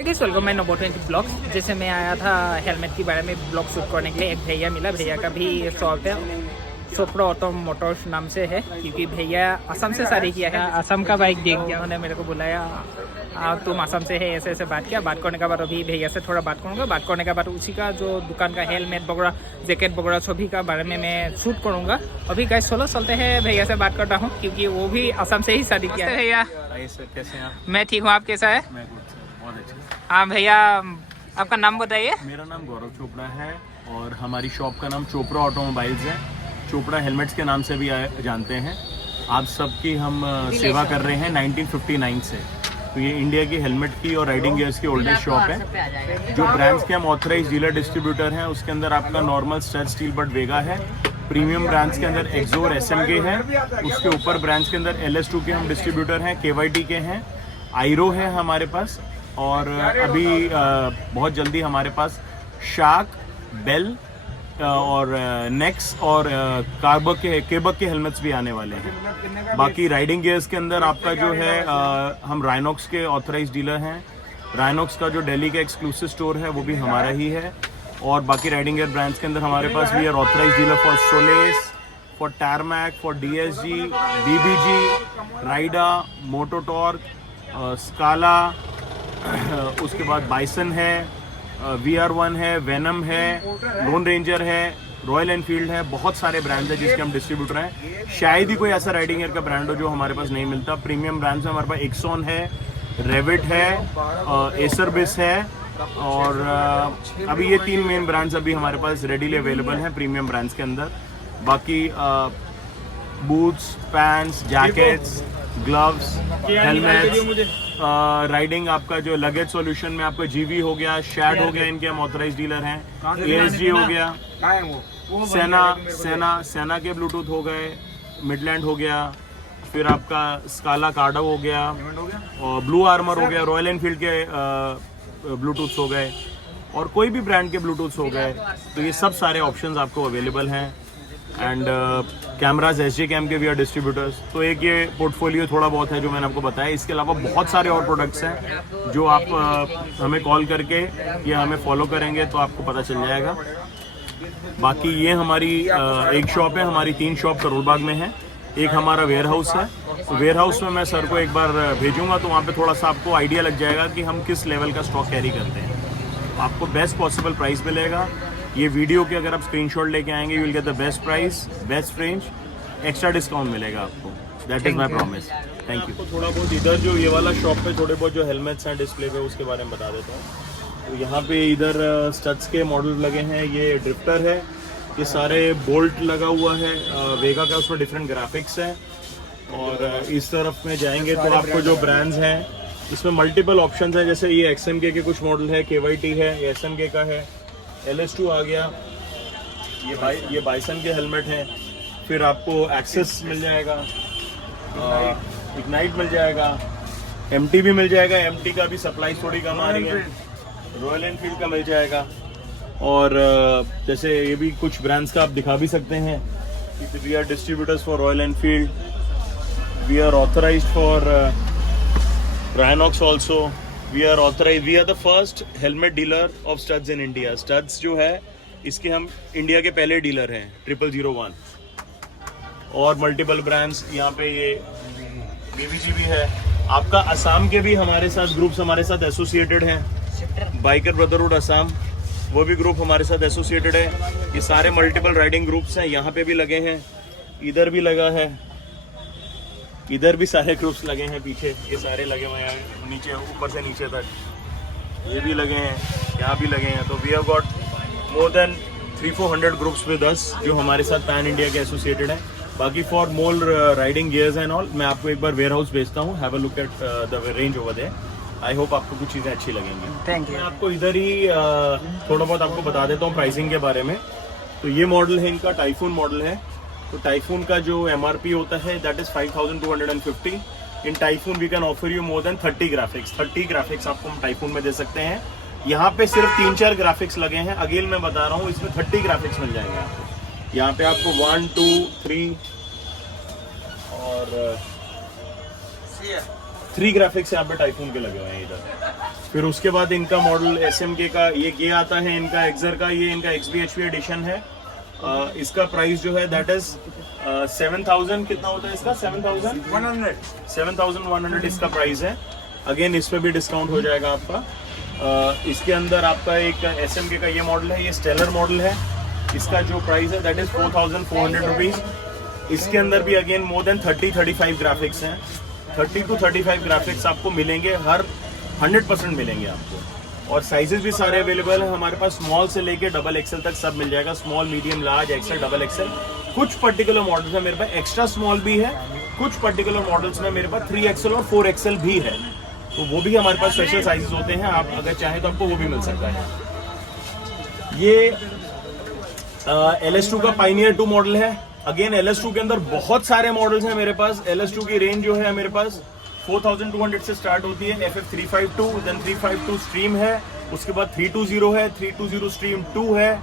Welcome मैं नोबो20 blogs. जैसे मैं आया था हेलमेट के बारे में ब्लॉग शूट करने के लिए, एक भैया मिला। भैया का भी शॉप है, चोपड़ा ऑटो मोटर्स नाम से है, क्योंकि भैया असम से शादी किया है। असम का बाइक देख गया, उन्होंने मेरे को बुलाया, तुम असम से है, ऐसे ऐसे बात किया। बात करने के बाद अभी भैया से थोड़ा बात करूँगा। बात करने के बाद उसी का जो दुकान का हेलमेट वगैरह, जैकेट वगैरह सभी का बारे में मैं शूट करूँगा। अभी गाइस सोलो चलते हैं, भैया से बात करता हूँ, क्योंकि वो भी असम से ही शादी किया है। भैया कैसे हैं आप? मैं ठीक हूँ, आप कैसा है? मैं बहुत अच्छे। हाँ भैया, आपका नाम बताइए। मेरा नाम गौरव चोपड़ा है और हमारी शॉप का नाम चोपड़ा ऑटोमोबाइल्स है। चोपड़ा हेलमेट्स के नाम से भी जानते हैं। आप सबकी हम सेवा कर रहे हैं 1959 से। तो ये इंडिया की हेलमेट की और राइडिंग गियर्स की ओल्डेस्ट शॉप है। जो ब्रांड्स के हम ऑथराइज डीलर डिस्ट्रीब्यूटर हैं, उसके अंदर आपका नॉर्मल स्टड स्टील बट वेगा है। प्रीमियम ब्रांड्स के अंदर एक्सोर SMK है। उसके ऊपर ब्रांड्स के अंदर LS2 के हम डिस्ट्रीब्यूटर हैं, KYT के हैं, आयरो है हमारे पास। और अभी बहुत जल्दी हमारे पास शार्क, बेल और नेक्स और केबक के हेलमेट्स भी आने वाले हैं। बाकी राइडिंग गियर्स के अंदर आपका जो है हम राइनॉक्स के ऑथराइज डीलर हैं। राइनॉक्स का जो दिल्ली का एक्सक्लूसिव स्टोर है वो भी हमारा ही है। और बाकी राइडिंग गियर ब्रांड्स के अंदर हमारे पास भी है authorise dealer for Solace, for Tarmac, for DSG, BBG, Raida, Mototorq, Scala, उसके बाद बाइसन है, VR1 है, वेनम है, लोन रेंजर है, रॉयल एनफील्ड है। बहुत सारे ब्रांड्स हैं जिसके हम डिस्ट्रीब्यूटर हैं। शायद ही कोई ऐसा राइडिंग गियर का ब्रांड हो जो हमारे पास नहीं मिलता। प्रीमियम ब्रांड्स में हमारे पास एक्सॉन है, रेविट है, एसरबिस है। और अभी ये 3 मेन ब्रांड्स अभी हमारे पास रेडीली अवेलेबल हैं प्रीमियम ब्रांड्स के अंदर। बाकी boots, pants, jackets, gloves, helmets, riding आपका जो लगेज सॉल्यूशन में आपका GV हो गया, शैड हो गया, इनके हम ऑथराइज डीलर हैं। ASG हो गया, सेना के ब्लूटूथ हो गए, मिडलैंड हो गया, फिर आपका स्काला कार्डो हो गया, और ब्लू आर्मर हो गया, रॉयल एनफील्ड के ब्लूटूथ हो गए, और कोई भी ब्रांड के ब्लूटूथ हो गए। तो ये सब सारे ऑप्शंस आपको अवेलेबल हैं। एंड कैमराज SJ कैम के भी आर डिस्ट्रीब्यूटर्स। तो एक ये पोर्टफोलियो थोड़ा बहुत है जो मैंने आपको बताया। इसके अलावा बहुत सारे और प्रोडक्ट्स हैं जो आप हमें कॉल करके या हमें फॉलो करेंगे तो आपको पता चल जाएगा। बाकी ये हमारी एक शॉप है, हमारी 3 शॉप करोलबाग में है। एक हमारा वेयर हाउस है। तो वेयर हाउस में मैं सर को एक बार भेजूंगा, तो वहाँ पे थोड़ा सा आपको आइडिया लग जाएगा कि हम किस लेवल का स्टॉक कैरी करते हैं। आपको बेस्ट पॉसिबल प्राइस मिलेगा। ये वीडियो के अगर आप स्क्रीनशॉट लेके आएंगे, you will get the best price, best range, extra discount मिलेगा आपको। That is my promise. Thank you. थोड़ा बहुत इधर जो ये वाला शॉप पे थोड़े बहुत जो हेलमेट्स हैं डिस्प्ले पे, उसके बारे में बता देता हूँ। तो यहाँ पे इधर स्टड्स के मॉडल लगे हैं। ये ड्रिफ्टर है, ये सारे बोल्ट लगा हुआ है वेगा का, उसमें डिफरेंट ग्राफिक्स हैं। और इस तरफ में जाएंगे तो आपको जो ब्रांड्स हैं इसमें मल्टीपल ऑप्शंस हैं। जैसे ये XMK के कुछ मॉडल है, KYT है, SMK का है, LS2 आ गया, ये बाइसन के हेलमेट हैं। फिर आपको एक्सेस मिल जाएगा, इग्नाइट मिल जाएगा, MT भी मिल जाएगा। MT का भी सप्लाई थोड़ी कम आ रही है। रॉयल एनफील्ड का मिल जाएगा। और जैसे ये भी कुछ ब्रांड्स का आप दिखा भी सकते हैं। We are distributors for Royal Enfield, we are authorised for Rynox also, we are the first helmet dealer of Studds in India. Studds जो है इसके हम इंडिया के पहले डीलर हैं, 0001। और मल्टीपल ब्रांड्स यहाँ पे, ये BBG भी है आपका। असम के भी हमारे साथ ग्रुप्स हमारे साथ एसोसिएटेड हैं। बाइकर ब्रदरहुड असम, वो भी ग्रुप हमारे साथ एसोसिएटेड है। ये सारे मल्टीपल राइडिंग ग्रुप्स हैं। यहाँ पे भी लगे हैं, इधर भी लगा है, इधर भी सारे ग्रुप्स लगे हैं। पीछे ये सारे लगे हुए हैं, नीचे ऊपर से नीचे तक ये भी लगे हैं, यहाँ भी लगे हैं। तो we have got more than 300-400 groups with us जो हमारे साथ पैन इंडिया के एसोसिएटेड हैं। बाकी for more riding gears and all, मैं आपको एक बार वेयर हाउस भेजता हूँ। Have a look at the range over there. I hope आपको कुछ चीज़ें अच्छी लगेंगी। Thank you. मैं आपको इधर ही थोड़ा बहुत आपको बता देता हूँ प्राइसिंग के बारे में। तो ये मॉडल है इनका, टाइफून मॉडल है। तो टाइफून का जो MRP होता है that is 5250। In Typhoon we can offer you more than 30 graphics. 30 graphics आपको हम टाइफून में दे सकते हैं। यहाँ पे सिर्फ 3-4 ग्राफिक्स लगे हैं। अगेन मैं बता रहा हूँ, इसमें 30 ग्राफिक्स मिल जाएंगे आपको। यहाँ पे आपको 1, 2, 3 और 3 ग्राफिक्स यहाँ पे टाइफून के लगे हुए हैं इधर। फिर उसके बाद इनका मॉडल SMK का ये आता है इनका एक्सर का, ये इनका XBHP एडिशन है। इसका प्राइस जो है दैट इज 7,000 कितना होता है इसका 7,100 इसका प्राइस है। अगेन इस पे भी डिस्काउंट हो जाएगा आपका। इसके अंदर आपका एक SMK का ये मॉडल है, ये स्टेलर मॉडल है। इसका जो प्राइस है दैट इज 4,400 रुपीज। इसके अंदर भी अगेन मोर देन 30-35 ग्राफिक्स हैं। 30 to 35 ग्राफिक्स आपको मिलेंगे, हर 100% मिलेंगे आपको। और साइजेस भी सारे अवेलेबल हैं हमारे पास, स्मॉल से लेके XXL तक सब मिल जाएगा। Small, medium, large, XL, XXL। कुछ पर्टिकुलर मॉडल्स में मेरे पास एक्स्ट्रा स्मॉल भी है, कुछ पर्टिकुलर मॉडल्स में मेरे पास 3XL और 4XL भी है। तो वो भी हमारे पास स्पेशल साइजेस होते हैं, आप अगर चाहें तो आपको वो भी मिल सकता है। ये LS2 का पाइनियर 2 मॉडल है। अगेन LS2 के अंदर बहुत सारे मॉडल्स हैं मेरे पास। LS2 की रेंज जो है मेरे पास 4,200 से स्टार्ट होती है। FF352, देन 352 स्ट्रीम है, उसके बाद 320 है, 320 स्ट्रीम 2 है,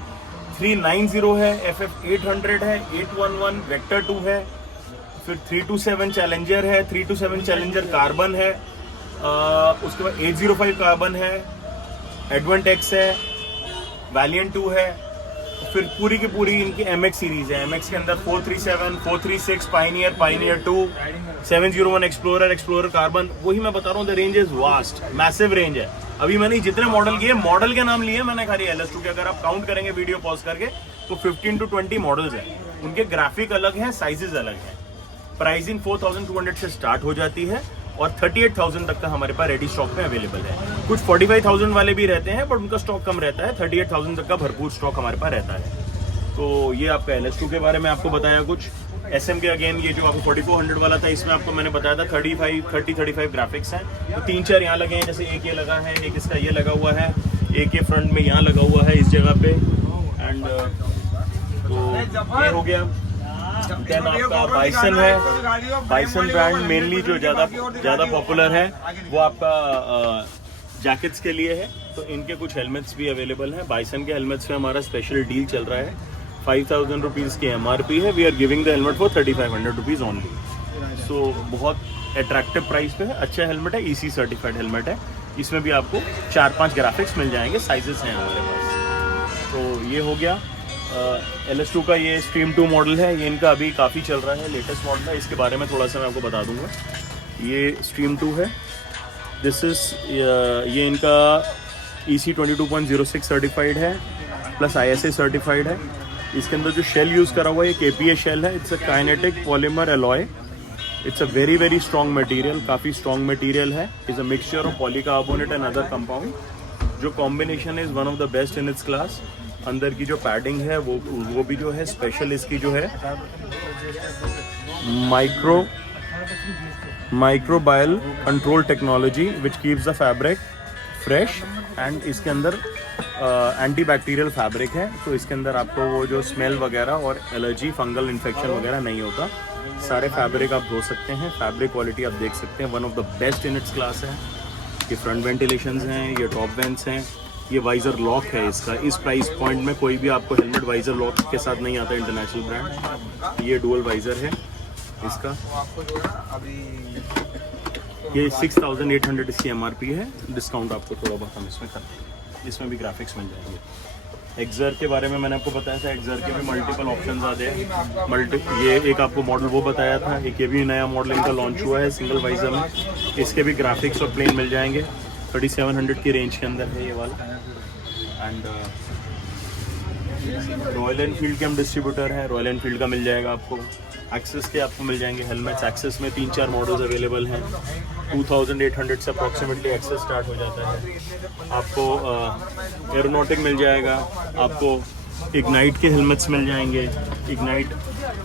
390 है, FF800 है, 811 वेक्टर 2 है, फिर 327 चैलेंजर है, 327 चैलेंजर कार्बन है, उसके बाद 805 कार्बन है, एडवेंट एक्स है, वैलियंट 2 है। फिर पूरी की पूरी इनकी MX सीरीज है। MX के अंदर 437, 436, pioneer, pioneer 2, 701 explorer, explorer carbon. वही मैं बता रहा हूँ, the range is vast, massive range है। अभी मैंने जितने मॉडल किए, मॉडल के नाम लिए मैंने खाली LS2 के। अगर आप काउंट करेंगे वीडियो पॉज करके तो 15 to 20 मॉडल्स हैं। उनके ग्राफिक अलग हैं, साइजेस अलग हैं। प्राइसिंग 4,200 से स्टार्ट हो जाती है और 38,000 तक का हमारे पास रेडी स्टॉक में अवेलेबल है। कुछ 45,000 वाले भी रहते हैं, बट उनका स्टॉक कम रहता है। 38,000 तक का भरपूर स्टॉक हमारे पास रहता है। तो ये आपका LS2 के बारे में आपको बताया कुछ। SMK अगेन ये जो आपको 4400 वाला था, इसमें आपको मैंने बताया था 30-35 ग्राफिक्स हैं। तो 3-4 यहाँ लगे हैं, जैसे एक ये लगा है, एक इसका ये लगा हुआ है, एक ये फ्रंट में यहाँ लगा हुआ है इस जगह पे। एंड तो ये हो गया। देन आपका बाइसन है। बाइसन ब्रांड मेनली जो ज़्यादा पॉपुलर है वो आपका जैकेट्स के लिए है। तो इनके कुछ हेलमेट्स भी अवेलेबल हैं। बाइसन के हेलमेट्स पे हमारा स्पेशल डील चल रहा है। 5,000 रुपीज़ की MRP है। We are giving the helmet for 3,500 rupees only. So बहुत अट्रैक्टिव प्राइस पे है। अच्छा हेलमेट है, EC सर्टिफाइड हेलमेट है। इसमें भी आपको 4-5 ग्राफिक्स मिल जाएंगे, साइजेस हैं हमारे पास। तो ये हो गया। LS2 का ये स्ट्रीम 2 मॉडल है, ये इनका अभी काफ़ी चल रहा है, लेटेस्ट मॉडल है। इसके बारे में थोड़ा सा मैं आपको बता दूंगा। ये स्ट्रीम 2 है। दिस इज़ ये इनका EC 22.06 सर्टिफाइड है, प्लस ISA सर्टिफाइड है। इसके अंदर जो शेल यूज़ करा हुआ है, ये KPA शेल है। It's a kinetic polymer alloy. It's a very strong material, काफ़ी स्ट्रॉन्ग मटेरियल है। It's a mixture of polycarbonate and other compound. जो combination is one of the best in its class. अंदर की जो padding है वो भी जो है स्पेशल, इसकी जो है microbial control technology which keeps the fabric fresh. And इसके अंदर एंटी बैक्टीरियल फैब्रिक है, तो इसके अंदर आपको वो जो स्मेल वगैरह और एलर्जी, फंगल इन्फेक्शन वगैरह नहीं होता। सारे फैब्रिक आप धो सकते हैं। फैब्रिक क्वालिटी आप देख सकते हैं, one of the best in its class है। ये फ्रंट वेंटिलेशंस हैं, ये टॉप वेंट्स हैं, ये वाइज़र लॉक है इसका। इस प्राइस पॉइंट में कोई भी आपको हेलमेट वाइज़र लॉक के साथ नहीं आता, इंटरनेशनल ब्रांड। ये डुअल वाइज़र है इसका। ये 6,800 इसकी MRP है। डिस्काउंट आपको थोड़ा बहुत हम इसमें कर देंगे। इसमें भी ग्राफिक्स मिल जाएंगे। एक्सर के बारे में मैंने आपको बताया था। एक्सर के भी मल्टीपल ऑप्शंस आते हैं। ये एक आपको मॉडल वो बताया था, एक ये भी नया मॉडल इनका लॉन्च हुआ है सिंगल वाइज़र में। इसके भी ग्राफिक्स और प्लेन मिल जाएंगे। 3,700 की रेंज के अंदर है ये वाला। एंड रॉयल एनफील्ड के हम डिस्ट्रीब्यूटर हैं। रॉयल एनफील्ड का मिल जाएगा आपको। एक्सेस के आपको मिल जाएंगे हेलमेट्स। एक्सेस में 3-4 मॉडल्स अवेलेबल हैं। 2,800 से अप्रॉक्सीमेटली एक्सेस स्टार्ट हो जाता है। आपको एरोनॉटिक मिल जाएगा। आपको इग्नाइट के हेलमेट्स मिल जाएंगे। इग्नाइट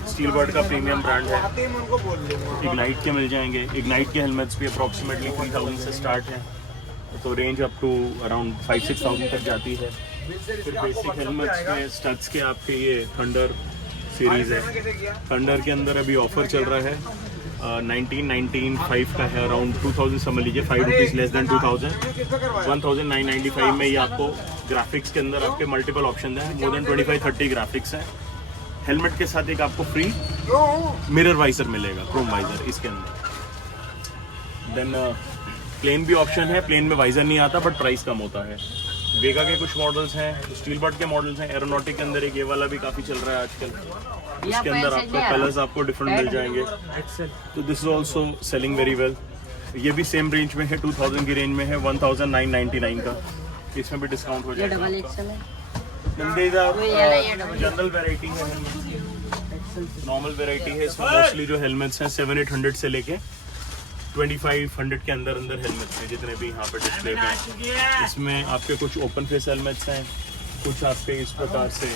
स्टील बर्ड का प्रीमियम ब्रांड है। इग्नाइट के मिल जाएंगे। इग्नाइट के हेलमेट्स भी अप्रॉक्सीमेटली 3,000 से स्टार्ट हैं, तो रेंज अप टू अराउंड 5-6,000 तक जाती है। फिर बेसिक हेलमेट्स में स्टड्स के आपके ये थंडर सीरीज़ है। थंडर के अंदर अभी ऑफर चल रहा है। 1995 का है, अराउंड 2,000 समझ लीजिए, 5 रुपीज़ लेस देन 2,000। 1,995 में ये आपको ग्राफिक्स के अंदर आपके मल्टीपल ऑप्शन हैं। मोर देन 25-30 ग्राफिक्स हैं। हेलमेट के साथ एक आपको फ्री मिरर वाइजर मिलेगा, क्रोम वाइजर इसके अंदर। देन प्लेन भी ऑप्शन है, प्लेन में वाइजर नहीं आता बट प्राइस कम होता है। वेगा के कुछ मॉडल्स हैं, स्टील बर्ड के मॉडल्स हैं, एरोनॉटिक के अंदर एक ये वाला भी काफ़ी चल रहा है आजकल। इसके अंदर आपको कलर्स आपको डिफरेंट मिल जाएंगे, तो this is also selling very well. ये भी सेम रेंज में है, 2000 की रेंज में है, 1999 का। इसमें भी डिस्काउंट हो जाएगा। जनरल वेराइटी है, नॉर्मल वेराइटी है। इसमें मोस्टली जो हेलमेट्स हैं 700-800 से लेके 2500 के अंदर हेलमेट्स हैं, जितने भी यहाँ पे डिस्प्ले हैं। इसमें आपके कुछ ओपन फेस हेलमेट्स हैं, कुछ आपके इस प्रकार से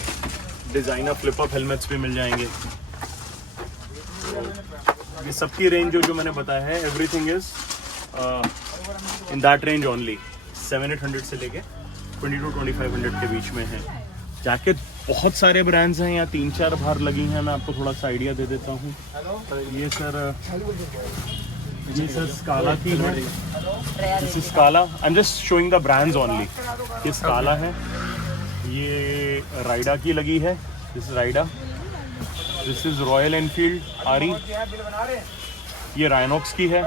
डिज़ाइनर फ्लिप अप हेलमेट्स भी मिल जाएंगे। ये सबकी रेंज जो मैंने बताया है, everything is in that range only. 700-800 से लेके 2200-2500 के बीच में है। जैकेट बहुत सारे ब्रांड्स हैं, यहाँ 3-4 बाहर लगी हैं। मैं आपको थोड़ा सा आइडिया दे देता हूँ। ये सर स्काला की है। This is Scala, I am just showing the brands only. ये स्काला है, ये राइडा की लगी है, this is Raida. This is Royal Enfield आरी, ये राइनॉक्स की है,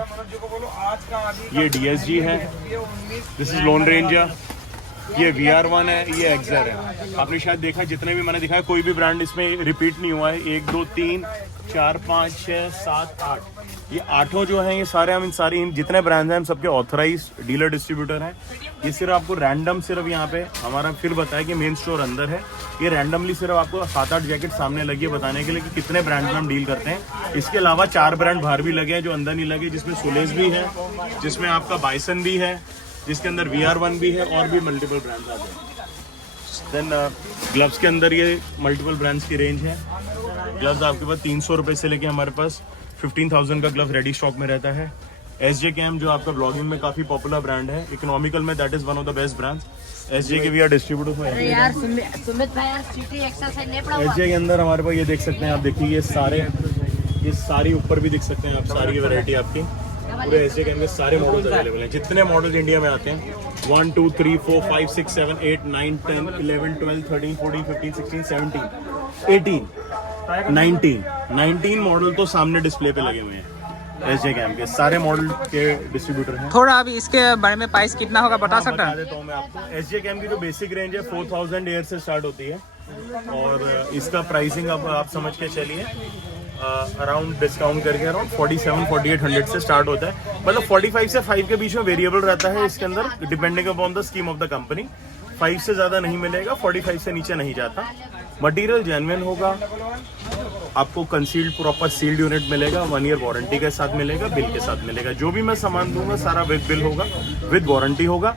ये DSG है, दिस इज लोन रेंजर, ये VR1 है, ये एक्सर है। आपने शायद देखा, जितने भी मैंने दिखाया कोई भी ब्रांड इसमें रिपीट नहीं हुआ है। 1 2 3 4 5 6 7 8, ये 8 जो हैं, ये सारे हम इन जितने ब्रांड्स हैं हम सबके ऑथराइज डीलर डिस्ट्रीब्यूटर हैं। ये सिर्फ आपको रैंडम सिर्फ यहाँ पे हमारा फिर बताया कि मेन स्टोर अंदर है। ये रैंडमली सिर्फ आपको 7-8 जैकेट सामने लगी है बताने के लिए कि कितने ब्रांड में हम डील करते हैं। इसके अलावा 4 ब्रांड बाहर भी लगे हैं जो अंदर नहीं लगे, जिसमें सोलेस भी है, जिसमें आपका बाइसन भी है, जिसके अंदर VR1 भी है, और भी मल्टीपल ब्रांड्स आते हैं। देन ग्लव्स के अंदर ये मल्टीपल ब्रांड्स की रेंज है। ग्लव्स आपके पास 300 रुपये से लेके हमारे पास 15,000 का ग्लव रेडी स्टॉक में रहता है। SJKM जो आपका ब्लॉगिंग में काफ़ी पॉपुलर ब्रांड है, इकोनॉमिकल में that is one of the best brands. SJ के भी आर डिस्ट्रीब्यूटर हुए हैं। SJ के अंदर हमारे पास ये देख सकते हैं आप, देखिए ये सारी ऊपर भी दिख सकते हैं आप, सारी वैरायटी आपकी पूरे SJ के अंदर सारे मॉडल्स अवेलेबल हैं। जितने मॉडल्स इंडिया में आते हैं 1 2 3 4 5 6 7 8 9 10 11 12 13 14 15 16 17 18 19 मॉडल तो सामने डिस्प्ले पे लगे हुए हैं। SJKM के सारे मॉडल के डिस्ट्रीब्यूटर हैं। थोड़ा अभी इसके बारे में प्राइस कितना होगा बता सकता बता देता हूँ मैं आपको। SJKM की जो बेसिक रेंज है 4000 एयर से स्टार्ट होती है, और इसका प्राइसिंग अब आप समझ के चलिए अराउंड डिस्काउंट करके अराउंड 47-4800 से स्टार्ट होता है। मतलब 45 से 5 के बीच में वेरिएबल रहता है इसके अंदर, depending upon the scheme of the company. 5 से ज़्यादा नहीं मिलेगा, 45 से नीचे नहीं जाता। मटेरियल जेन्युइन होगा, आपको कंसील्ड प्रॉपर सील्ड यूनिट मिलेगा, 1 ईयर वारंटी के साथ मिलेगा, बिल के साथ मिलेगा। जो भी मैं सामान दूंगा सारा विद बिल होगा, विद वारंटी होगा।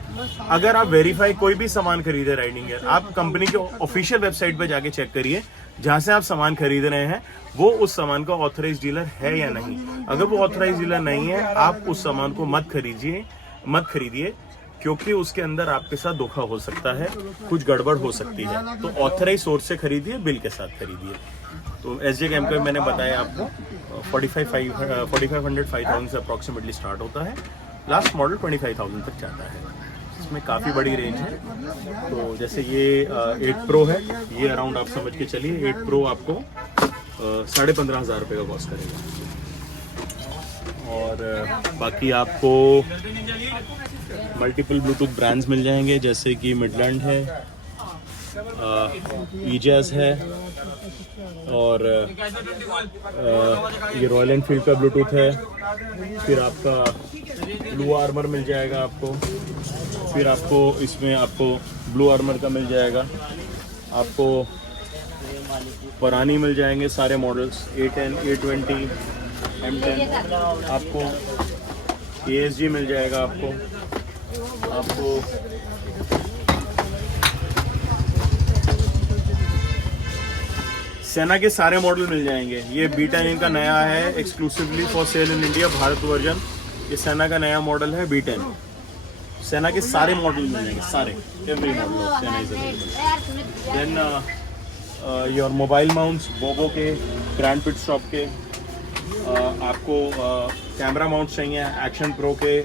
अगर आप वेरीफाई कोई भी सामान खरीदे राइडिंग गियर, आप कंपनी के ऑफिशियल वेबसाइट पर जाके चेक करिए जहाँ से आप सामान खरीद रहे हैं वो उस सामान का ऑथराइज डीलर है या नहीं। अगर वो ऑथराइज डीलर नहीं है, आप उस सामान को मत खरीदिए, क्योंकि उसके अंदर आपके साथ धोखा हो सकता है, कुछ गड़बड़ हो सकती है। तो ऑथराइज सोर्स से खरीदिए, बिल के साथ खरीदिए। तो SJKM का मैंने बताया आपको 4500-5000 से अप्रॉक्सीमेटली स्टार्ट होता है, लास्ट मॉडल 25,000 तक जाता है। इसमें काफ़ी बड़ी रेंज है। तो जैसे ये 8 Pro है, ये अराउंड आप समझ के चलिए 8 Pro आपको 15,500 रुपये का कॉस्ट करेगा। और बाकी आपको मल्टीपल ब्लूटूथ ब्रांड्स मिल जाएंगे, जैसे कि मिडलैंड है, ईजाज है, और ये रॉयल एनफील्ड का ब्लूटूथ है। फिर आपका ब्लू आर्मर मिल जाएगा आपको, फिर आपको इसमें आपको ब्लू आर्मर का मिल जाएगा, आपको परानी मिल जाएंगे सारे मॉडल्स, A10, A20, M10, आपको ASG मिल जाएगा आपको सेना के सारे मॉडल मिल जाएंगे। ये B10 इनका नया है, exclusively for sale in India, Bharat version. ये सेना का नया मॉडल है B10। सेना के सारे मॉडल मिल जाएंगे, सारे every model of Sena is available. Then your mobile mounts, Bobo के, ग्रैंड पिट स्टॉप के, आपको कैमरा माउंट चाहिए एक्शन प्रो के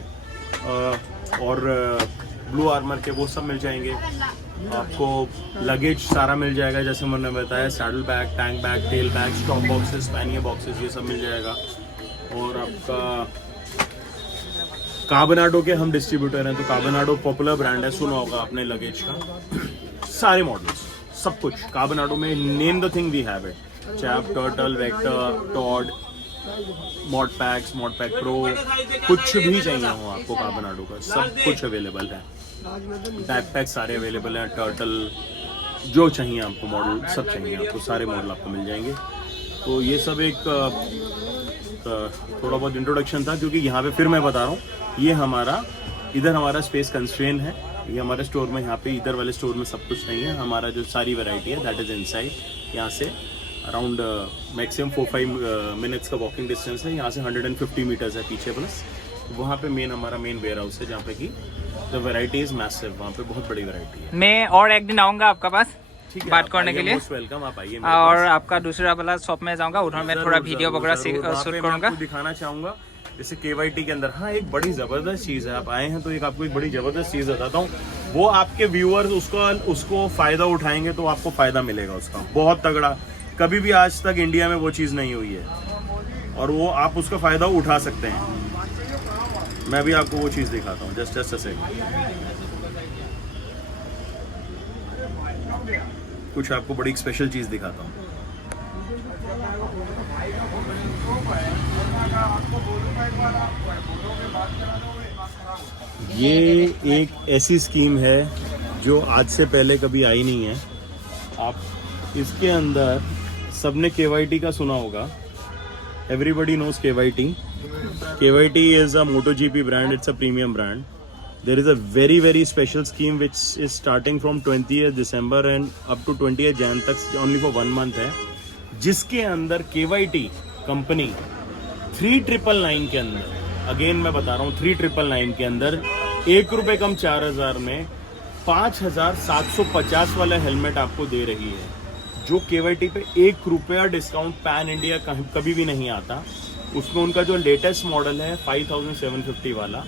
और ब्लू आर्मर के, वो सब मिल जाएंगे। आपको लगेज सारा मिल जाएगा, जैसे मैंने बताया, saddle bag, tank bag, tell bag, stop boxes, pannier boxes, ये सब मिल जाएगा। और आपका कार्बनाडो के हम डिस्ट्रीब्यूटर हैं, तो कार्बनाडो पॉपुलर ब्रांड है, सुना होगा आपने लगेज का। सारे मॉडल्स, सब कुछ कार्बनाडो में, name the thing we have it, चाहे आप Turtle, Vector, Toad, Mod Pack Pro, कुछ भी चाहिए हो आपको कार्बनाडो का, सब कुछ अवेलेबल है। बैकपैक सारे अवेलेबल हैं, टर्टल, जो चाहिए आपको मॉडल, सब चाहिए आपको, सारे मॉडल आपको मिल जाएंगे। तो ये सब एक थोड़ा बहुत इंट्रोडक्शन था, क्योंकि यहाँ पे फिर मैं बता रहा हूँ, ये हमारा इधर हमारा स्पेस कंस्ट्रेन है, ये हमारे स्टोर में, यहाँ पे इधर वाले स्टोर में सब कुछ नहीं है। हमारा जो सारी वैरायटी है दैट इज़ इनसाइड, यहाँ से अराउंड मैक्सिमम 4-5 मिनट्स का वॉकिंग डिस्टेंस है, यहाँ से 150 मीटर्स है पीछे, प्लस वहाँ पे हमारा मेन वेयर हाउस है, जहाँ पे कि द वैरायटी इज मैसिव, वहाँ पे बहुत बड़ी वैरायटी है। मैं और एक दिन आऊँगा आपका पास बात करने के लिए, मोस्ट वेलकम, आप आइए। और आपका दूसरा वाला शॉप में जाऊँगा, उधर मैं थोड़ा वीडियो वगैरह शूट करूँगा, दिखाना चाहूँगा। जैसे KYT के अंदर, हाँ एक बड़ी ज़बरदस्त चीज़ है, आप आए हैं तो एक आपको एक बड़ी ज़बरदस्त चीज़ बताता हूँ, वो आपके व्यूअर्स उसको फ़ायदा उठाएंगे तो आपको फ़ायदा मिलेगा उसका बहुत तगड़ा। कभी भी आज तक इंडिया में वो चीज़ नहीं हुई है, और वो आप उसका फ़ायदा उठा सकते हैं। मैं भी आपको वो चीज़ दिखाता हूँ, जस्ट अ सेकंड। कुछ आपको बड़ी स्पेशल चीज़ दिखाता हूँ। ये एक ऐसी स्कीम है जो आज से पहले कभी आई नहीं है। आप इसके अंदर सबने KYT का सुना होगा, everybody knows KYT। KYT is a MotoGP brand, it's a premium brand. There is a very special scheme which is starting from 20th December and up to 20th Jan तक, only for 1 month है, जिसके अंदर KYT company 3999 के अंदर, again मैं बता रहा हूँ 3999 के अंदर, 1 रुपये कम 4000 में 5750 वाला हेलमेट आपको दे रही है, जो KYT पे 1 रुपया डिस्काउंट पैन इंडिया कभी भी नहीं आता। उसमें उनका जो लेटेस्ट मॉडल है 5750 वाला,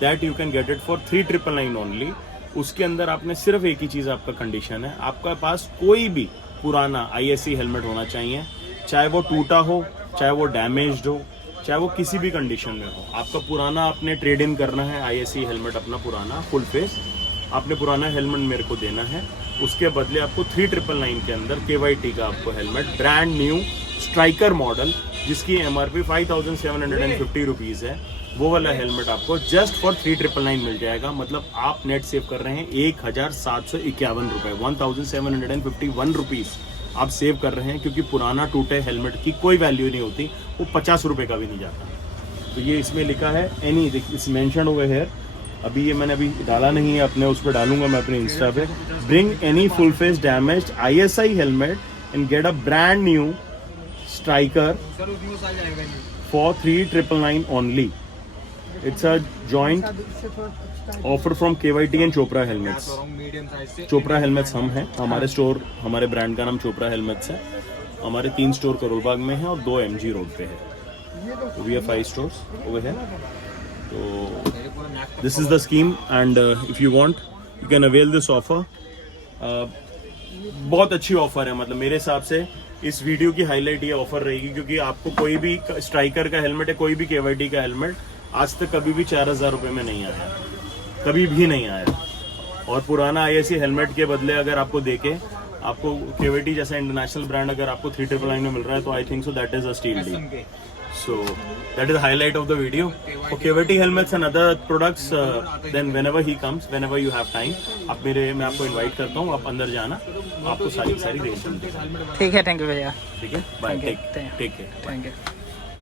that you can get it for 3999 only. उसके अंदर आपने सिर्फ एक ही चीज़, आपका कंडीशन है, आपका पास कोई भी पुराना ISE हेलमेट होना चाहिए, चाहे वो टूटा हो, चाहे वो डैमेज्ड हो, चाहे वो किसी भी कंडीशन में हो। आपका पुराना आपने ट्रेड इन करना है, ISE हेलमेट अपना पुराना फुल फेस, आपने पुराना हेलमेट मेरे को देना है, उसके बदले आपको 3999 के अंदर KYT का आपको helmet brand new striker model, जिसकी MRP 5750 रुपीज़ है, वो वाला हेलमेट आपको जस्ट फॉर 3999 मिल जाएगा। मतलब आप नेट सेव कर रहे हैं 1751 रुपये, 1751 रुपीज़ आप सेव कर रहे हैं, क्योंकि पुराना टूटे हेलमेट की कोई वैल्यू नहीं होती, वो 50 रुपये का भी नहीं जाता। तो ये इसमें लिखा है any, it's mention over here, अभी ये मैंने अभी डाला नहीं है, अपने उस पर डालूंगा मैं अपने इंस्टा पे, bring any full face damaged ISI helmet and get a brand new striker for 3999 only. It's a joint offer from KYT and Chopra Helmets. Chopra Helmets हम हैं, हमारे स्टोर, हमारे ब्रांड का नाम Chopra Helmets है। हमारे 3 store Karol Bagh में है और 2 MG रोड पे है। We have 5 stores over here. तो this is the scheme and if you want you can avail this offer. बहुत अच्छी ऑफर है, मतलब मेरे हिसाब से इस वीडियो की हाईलाइट ये ऑफर रहेगी, क्योंकि आपको कोई भी स्ट्राइकर का हेलमेट है, कोई भी KYT का हेलमेट आज तक कभी भी 4000 रुपये में नहीं आया, कभी भी नहीं आया। और पुराना ISE हेलमेट के बदले अगर आपको देके आपको KYT जैसा इंटरनेशनल ब्रांड अगर आपको 3999 में मिल रहा है, तो I think so that is a steal deal. So that is the highlight of the video. For KYT helmets and other products, then whenever he comes, whenever you have time, मैं आपको invite करता हूँ, आप अंदर जाना, आपको सारी range. ठीक है, थैंक यू भैया। ठीक है, bye, take care. Thank you.